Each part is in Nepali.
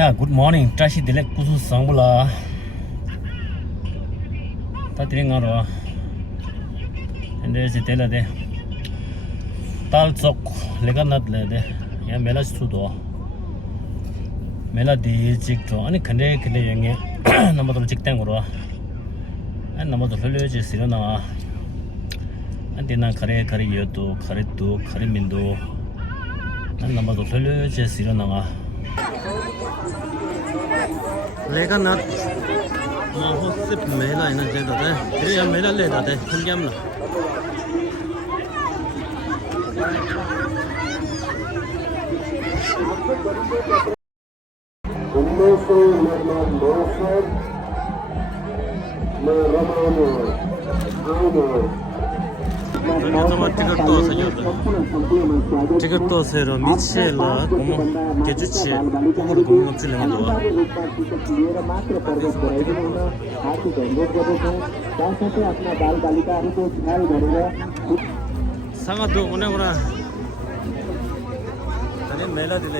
Yeah, good morning. Tashi dilek kusu sangula. Ta tring aro. Ende si tela de. Tal chok lega nat le de. Ya mela studo. Mela di chik to ani khande yange namadol chik tang ro. An namadol holo je sirona. Antina khare yoto khare tu khare mindo. An namadol holo je sirona. लेगा ना माहो सिर्फ मेला इना जेदा है ये या मेला ले जाते हम क्या ना टिकट तो से रो मिचेला como que juche como ro como chile mando 상아 또 오늘 오나 아니 मेला दिले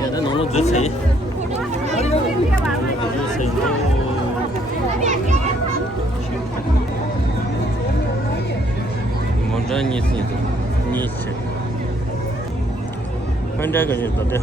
얘는 너무 늦지. 먼저 니스. 현재가 있는데.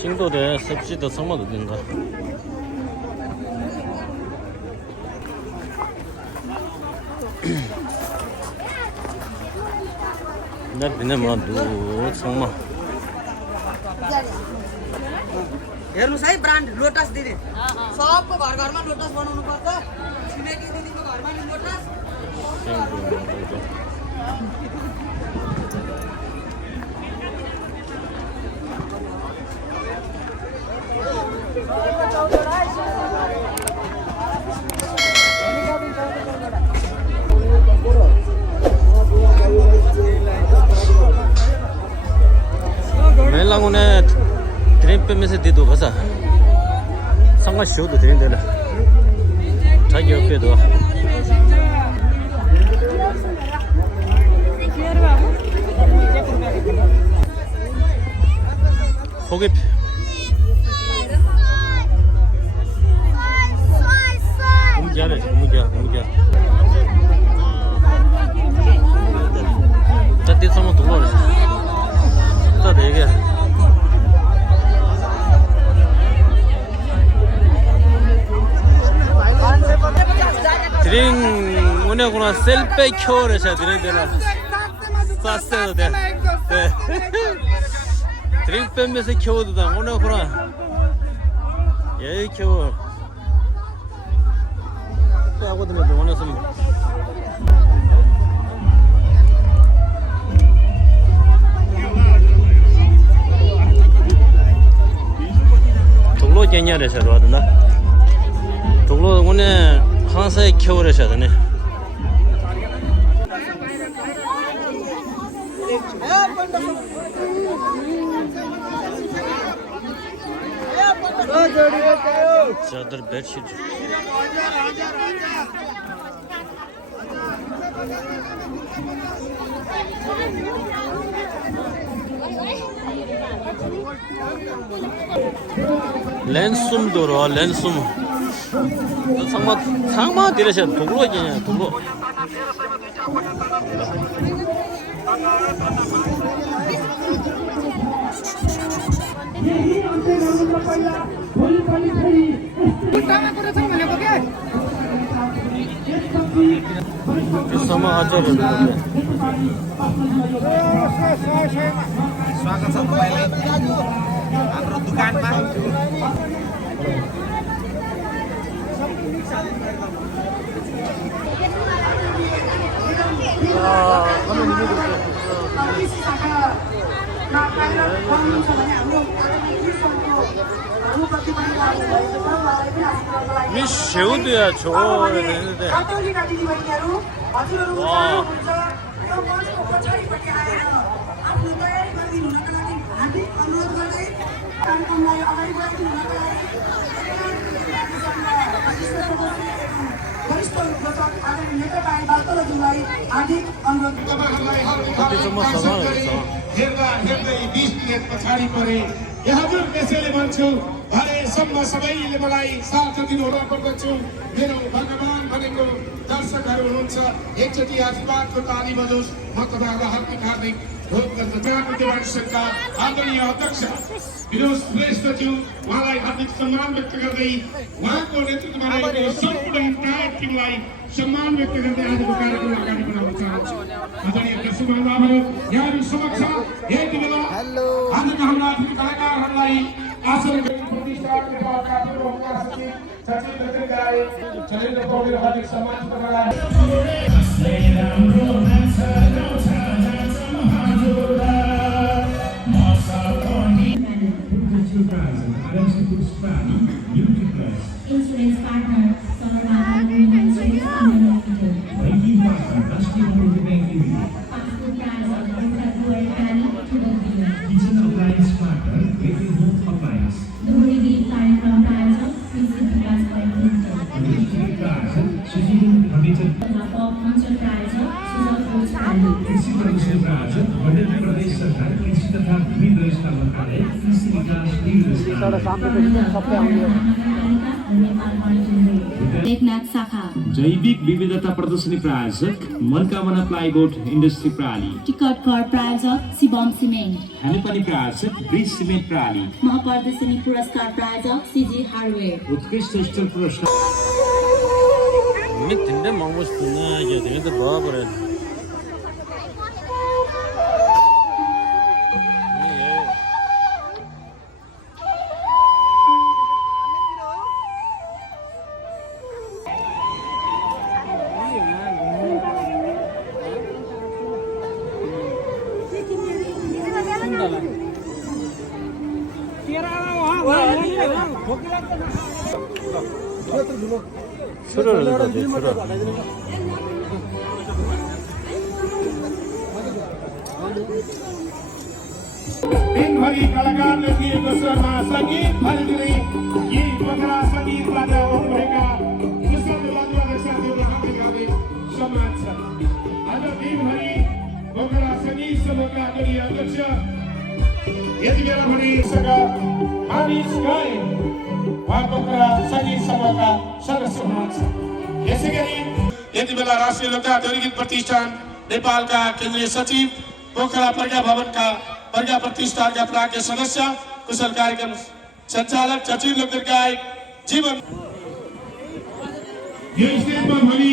신도대 섭지도 성마도 된다. 나 비네 뭐도 성마. हेर्नु है ब्रान्ड लोटस दिने सबको घरमा लोटस बनाउनु पर्छ छिमेकी दिदीको घरमा नि लोटस मेलागुने ट्रिप पे में से दे दो बसा संगा शो दो दिन देला 자기 옆에도 소개표 공기하네 공기야 자 뒤에서 한번 돌아오래 자 되게 드링 오늘구나 셀페 켜를 제가 드려야 되나 쌌어도 돼 드링 빼면서 켜도 돼 오늘구나 예 켜 빼하거든요 오늘서 독로 개념을 해서 하던가 독로 오늘 항상 겨울에 해야 되네. चादर बेडशीट 랜숨 도로 랜숨 상마 디레셔 도로 이냐 도로 sama aja स्वागत छ तपाईलाई हाम्रो दुकानमा मिस सेउदुया छोरे 되는데 와 आफ्नो तयारी गरिदिनु हुनका लागि हार्दिक अनुरोध गर्दै कार्यक्रमलाई अगाडि बढाइदिनु हुनका लागि वरिष्ठ उद्घोषक आदरणीय नेता भाइ बालकलाई हार्दिक अनुरोध हेर्दै 20 मिनेट पछाडि परे हजुर त्यसैले भन्छु हरेसम्म सबैले मलाई साथ दिनु हुन पर्दछु मेरो भगवान भनेको दर्शकहरू हुनुहुन्छ एकचोटि आशीर्वादको ताली बजोस् म तपाईँहरूलाई हार्दिक हार्दिक भोग गर्दछु सरकार आदरणीय अध्यक्ष विनोद श्रेष्ठज्यू उहाँलाई हार्दिक सम्मान व्यक्त गर्दै उहाँको नेतृत्वमा रहेको सम्पूर्ण इन्टायर टिमलाई सम्मान व्यक्त गर्दै आजको कार्यक्रम अगाडि बढाउन चाहन्छु आदरणीय दर्शक महानुभावहरू यहाँहरू समक्ष यति बेला आजका हाम्रा अतिथि कलाकारहरूलाई आसन प्रतिष्ठानका पूर्व मुख्य सचिव सचिव दक्षिणगाई चलेन्द्र पौडेल हार्दिक सम्मान Insurance partner, Sonora Insurance Limited. Banking partner, Rashtriya Banking Limited. Passport prize of February 10 to the year. Kitchen appliance partner, Baking Home Appliance. The Holy कार्यक्रम prize of Visit Vikas Bank Limited. District prize, Sujivan Habitat. Pop Concert prize of Suzal Foods Value. कृषि प्रदूषण प्राप्त मध्य प्रदेश सरकार कृषि तथा विविध व्यवस्था मंत्रालय कृषि विकास लेखनाथ शाखा जैविक विविधता प्रदर्शनी प्रायोजक मनकामना प्लाइबोर्ड इन्डस्ट्री प्राली टिकट कर प्रायोजक शिवम सिमेन्ट खानेपानी प्रायोजक ब्रिज सिमेन्ट प्राली महाप्रदर्शनी पुरस्कार प्रायोजक सीजी हार्डवेयर उत्कृष्ट स्टोर पुरस्कार मिथिंडे मांगोस पुना ये 되는데 뭐 그래 술을 넣어야지 술을 दिनभरि कलाकारले दिएको स्वरमा सङ्गीत भरिदिँदै यी पोखरा सङ्गीत राजा हुनुभएका कुशल लजुवा साथीहरू हातले गाउने सम्मान छ आज दिनभरि पोखरा सङ्गीत समूहका आदरणीय अध्यक्ष यति बेला भने मानिस गाई उहाँ पोखरा सङ्गीत समूहका सदस्य हुनुहुन्छ यसै गरी यति बेला राष्ट्रिय लोकता गीत प्रतिष्ठान नेपालका केन्द्रीय सचिव पोखरा प्रज्ञा भवनका प्रज्ञा प्रतिष्ठानका प्राज्ञ सदस्य कुशल कार्यक्रम सञ्चालक सचिव लोकदर गायक जीवन यो स्टेजमा भनी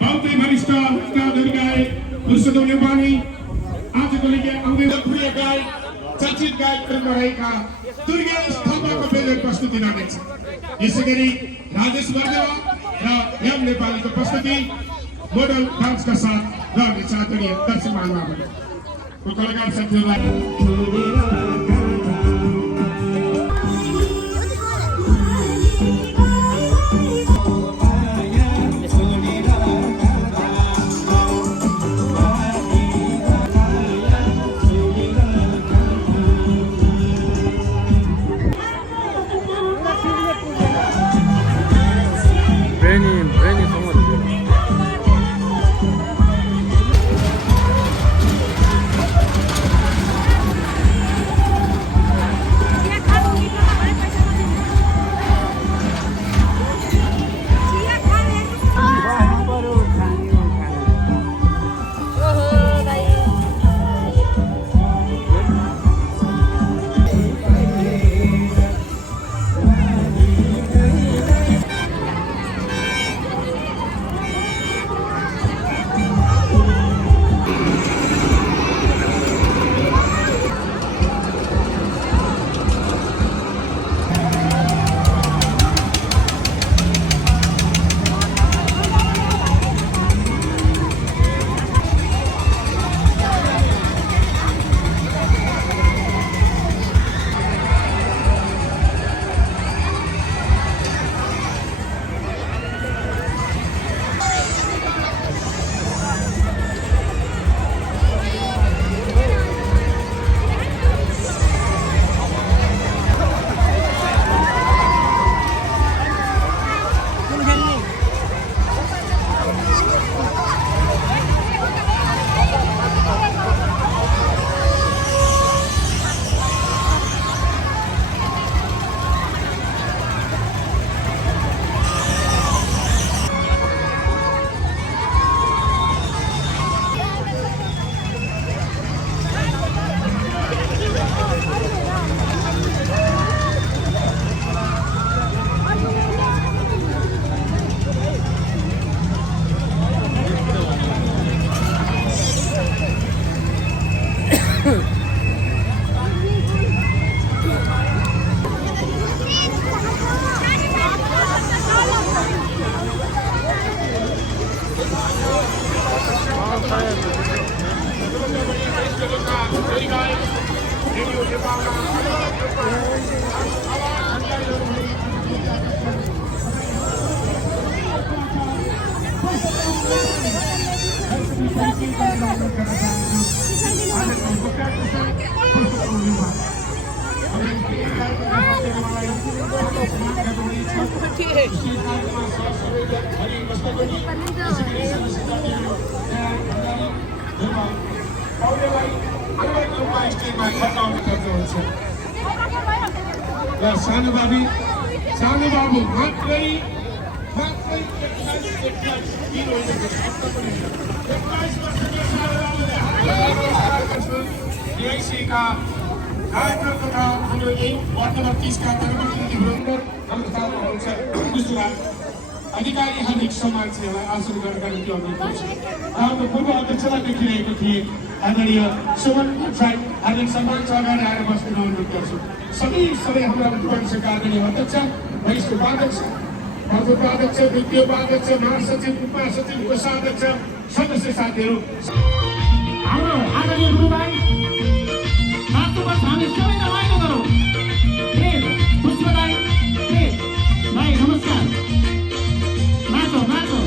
बहुतै वरिष्ठ लोकदर गायक पुरुषोत्तम नेपाली आजको लागि आउँदै लोकप्रिय गायक चर्चित गायकहरूमा रहेका दुर्गेश थापाको बेलर प्रस्तुति रहनेछ यसै गरी राजेश वर्देवा र एम नेपालीको प्रस्तुति मोडल डान्सका साथ रहनेछ आदरणीय दर्शक महानुभावहरू कलाकार साथीहरूलाई 브레니 성우를 सानो बाबु मात्रै 21 वर्षका कार्यक्रम तथा हाम्रो एक वार्ड नम्बर 30 का अधिकारी हार्दिक सम्मान सेवालाई आसन गर्नका निम्ति अनुरोध गर्छु। हाम्रो पूर्व अध्यक्षलाई देखिरहेको थिए आदरणीय सुमन साई हार्दिक सम्मान अगाडि आएर बस्न अनुरोध गर्छु। सबै हाम्रा विपक्षका आदरणीय अध्यक्ष वरिष्ठ उपाध्यक्ष उपाध्यक्ष द्वितीय उपाध्यक्ष महासचिव उपमहासचिव कोषाध्यक्ष सदस्य साथीहरू हाम्रो आदरणीय गुरुभाइ मातुबाट हामी सबै रमाइलो गरौँ। पुष्पदाई भाइ नमस्कार। माथो माथो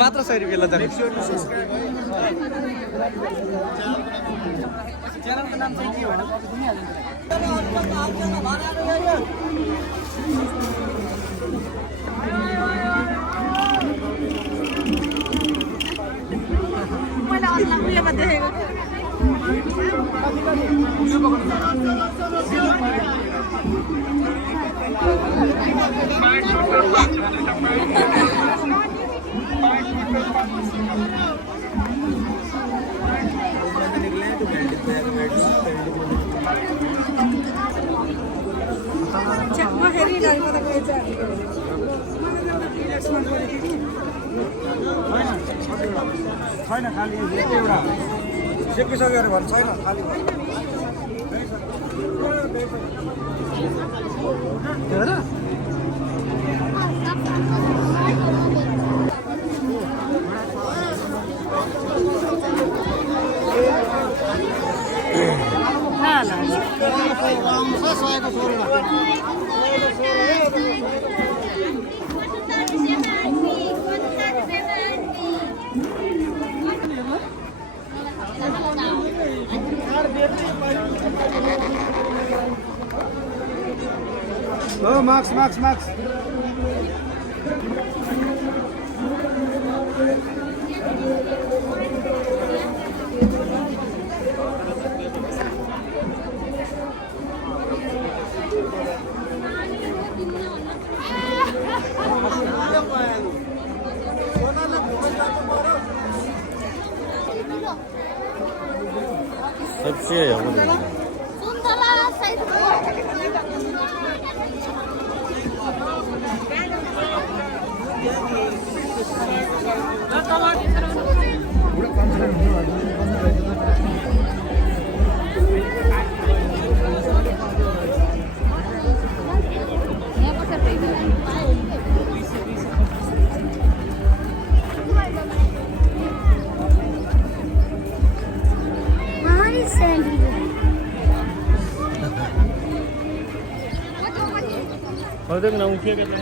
मात्र 100 रुपैयाँ ल जाने च्यानलको नाम चाहिँ के हो मैले अनलाइन उयोमा देखेको म फेरि गाडीमा त गएछ छैन खाली एउटा सिकिसक्यो अरे भन्छ छैन खाली Oh, Max. सबसे है 어떻게 너무 웃기겠다.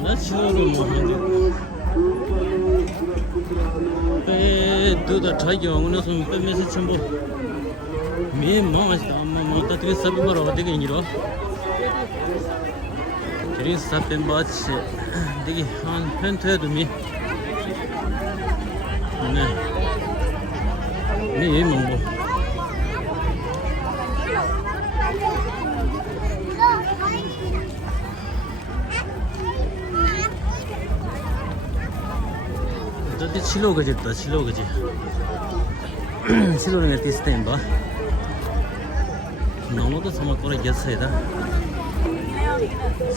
ना छोरो पे दूध ठा के वांगना सुन पे में से चंबो मैं मामा माता तेरे सब बार होते के इंगिरो तेरे सब पे बात से देखिए हां पेन थे तुम्हें मैं ये मंगो 저기 칠로그지 있다. 칠로그지. 칠로그는 디스템바. 너무도 정말 거라겠어요다.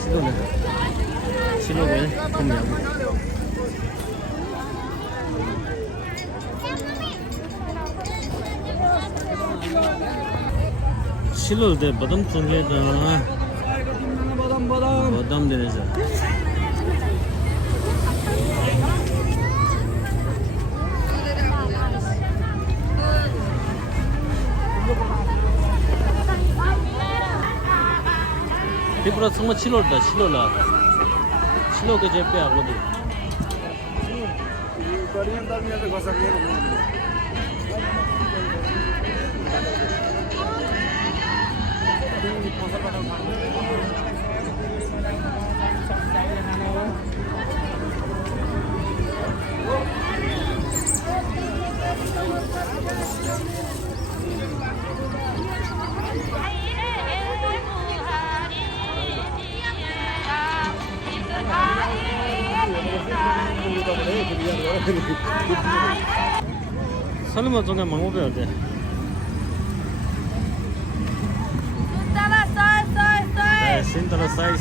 칠로그 보면 칠로데 바담 통에다 바담 되네자. त्रिपुरा 정말 칠로다 칠로라 칠로 के जेब पे आगो दे 설마 저게 망고배야 돼. 신따라 싸이.